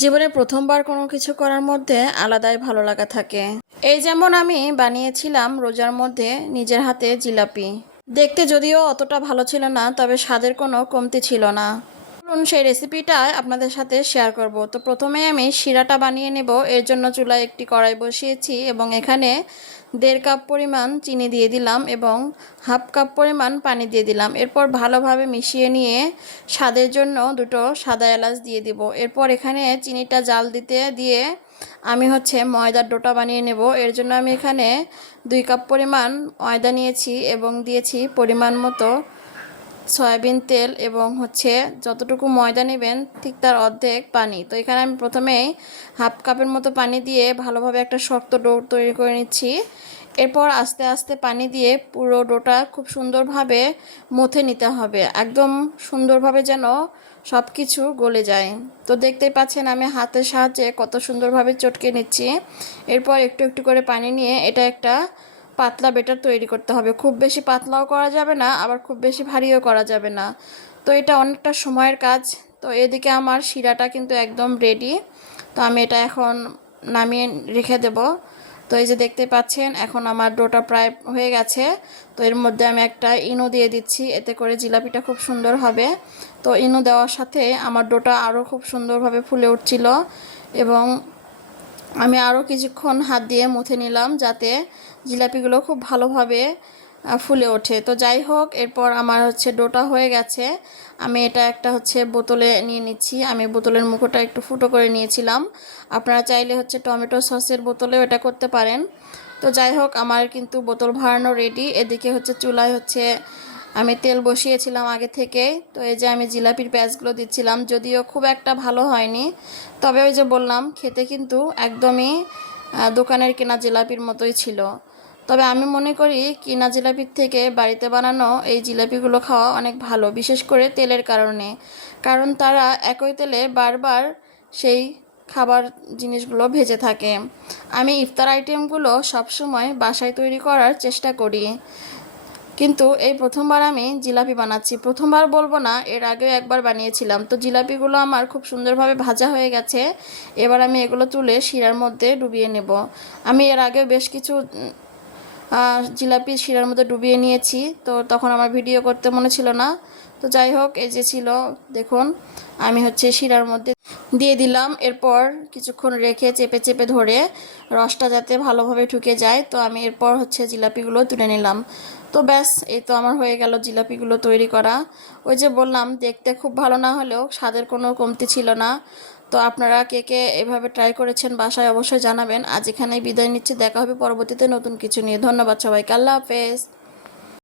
জীবনে প্রথমবার কোনো কিছু করার মধ্যে আলাদাই ভালো লাগা থাকে। এই যেমন আমি বানিয়েছিলাম রোজার মধ্যে নিজের হাতে জিলাপি। দেখতে যদিও অতটা ভালো ছিল না, তবে স্বাদের কোনো কমতি ছিল না। চলুন সেই রেসিপিটা আপনাদের সাথে শেয়ার করব। তো প্রথমে আমি শিরাটা বানিয়ে নেব। এর জন্য চুলায় একটি কড়াই বসিয়েছি এবং এখানে 1.5 কাপ পরিমাণ চিনি দিয়ে দিলাম এবং 1/2 কাপ পরিমাণ পানি দিয়ে দিলাম। এরপর ভালোভাবে মিশিয়ে নিয়ে স্বাদের জন্য 2টো সাদা এলাচ দিয়ে দিব। এরপর এখানে চিনিটা জাল দিতে দিয়ে আমি ময়দার ডোটা বানিয়ে নেব। এর জন্য আমি এখানে 2 কাপ পরিমাণ ময়দা নিয়েছি এবং দিয়েছি পরিমাণ মতো সয়াবিন তেল এবং যতটুকু ময়দা নেবেন ঠিক তার অর্ধেক পানি। তো এখানে আমি প্রথমেই 1/2 কাপের মতো পানি দিয়ে ভালোভাবে একটা শক্ত ডো তৈরি করে নিচ্ছি। এরপর আস্তে আস্তে পানি দিয়ে পুরো ডোটা খুব সুন্দরভাবে মথে নিতে হবে, একদম সুন্দরভাবে যেন সব কিছু গলে যায়। তো দেখতেই পাচ্ছেন আমি হাতের সাহায্যে কত সুন্দরভাবে চটকে নিচ্ছি। এরপর একটু একটু করে পানি নিয়ে এটা একটা পাতলা বেটার তৈরি করতে হবে। খুব বেশি পাতলাও করা যাবে না, আবার খুব বেশি ভারীও করা যাবে না। তো এটা অনেকটা সময়ের কাজ। তো এদিকে আমার শিরাটা কিন্তু একদম রেডি। তো আমি এটা এখন নামিয়ে রেখে দেব। তো এই যে দেখতে পাচ্ছেন এখন আমার ডোটা প্রায় হয়ে গেছে। তো এর মধ্যে আমি একটা ইনো দিয়ে দিচ্ছি, এতে করে জিলাপিটা খুব সুন্দর হবে। তো ইনো দেওয়ার সাথে আমার ডোটা আরও খুব সুন্দরভাবে ফুলে উঠছিল এবং আমি আরও কিছুক্ষণ হাত দিয়ে মুথে নিলাম যাতে জিলাপিগুলো খুব ভালোভাবে ফুলে ওঠে। তো যাই হোক, এরপর আমার ডোটা হয়ে গেছে। আমি এটা একটা বোতলে নিয়ে নিচ্ছি। আমি বোতলের মুখটা একটু ফুটো করে নিয়েছিলাম। আপনারা চাইলে টমেটো সসের বোতলেও এটা করতে পারেন। তো যাই হোক, আমার কিন্তু বোতল ভরানো রেডি। এদিকে চুলায় আমি তেল বসিয়েছিলাম আগে থেকেই। তো এই যে আমি জিলাপির প্যাচগুলো দিচ্ছিলাম, যদিও খুব একটা ভালো হয়নি, তবে ওই যে বললাম খেতে কিন্তু একদমই দোকানের কেনা জিলাপির মতোই ছিল। তবে আমি মনে করি কিনা জিলাপির থেকে বাড়িতে বানানো এই জিলাপিগুলো খাওয়া অনেক ভালো, বিশেষ করে তেলের কারণে। কারণ তারা একই তেলে বারবার সেই খাবার জিনিসগুলো ভেজে থাকে। আমি ইফতার আইটেমগুলো সবসময় বাসায় তৈরি করার চেষ্টা করি, কিন্তু এই প্রথমবার আমি জিলাপি বানাচ্ছি। প্রথমবার বলবো না, এর আগেও একবার বানিয়েছিলাম। তো জিলাপিগুলো আমার খুব সুন্দরভাবে ভাজা হয়ে গেছে। এবার আমি এগুলো তুলে শিরার মধ্যে ডুবিয়ে নেব। আমি এর আগেও বেশ কিছু জিলাপি শিরার মধ্যে ডুবিয়ে নিয়েছি, তো তখন আমার ভিডিও করতে মনে ছিল না। তো যাই হোক, এই যে ছিল দেখুন, আমি শিরার মধ্যে দিয়ে দিলাম। এরপর কিছুক্ষণ রেখে চেপে চেপে ধরে রসটা যাতে ভালোভাবে ঢুকে যায়। তো আমি এরপর জিলাপিগুলো তুলে নিলাম। তো ব্যাস, এই তো আমার হয়ে গেল জিলাপিগুলো তৈরি করা। ওই যে বললাম, দেখতে খুব ভালো না হলেও স্বাদের কোনো কমতি ছিল না। তো আপনারা কে কে এভাবে ট্রাই করেছেন বাসায় অবশ্যই জানাবেন। আজ এখানেই বিদায় নিচ্ছি, দেখা হবে পরবর্তীতে নতুন কিছু নিয়ে। ধন্যবাদ সবাইকে, আল্লাহ হাফেজ।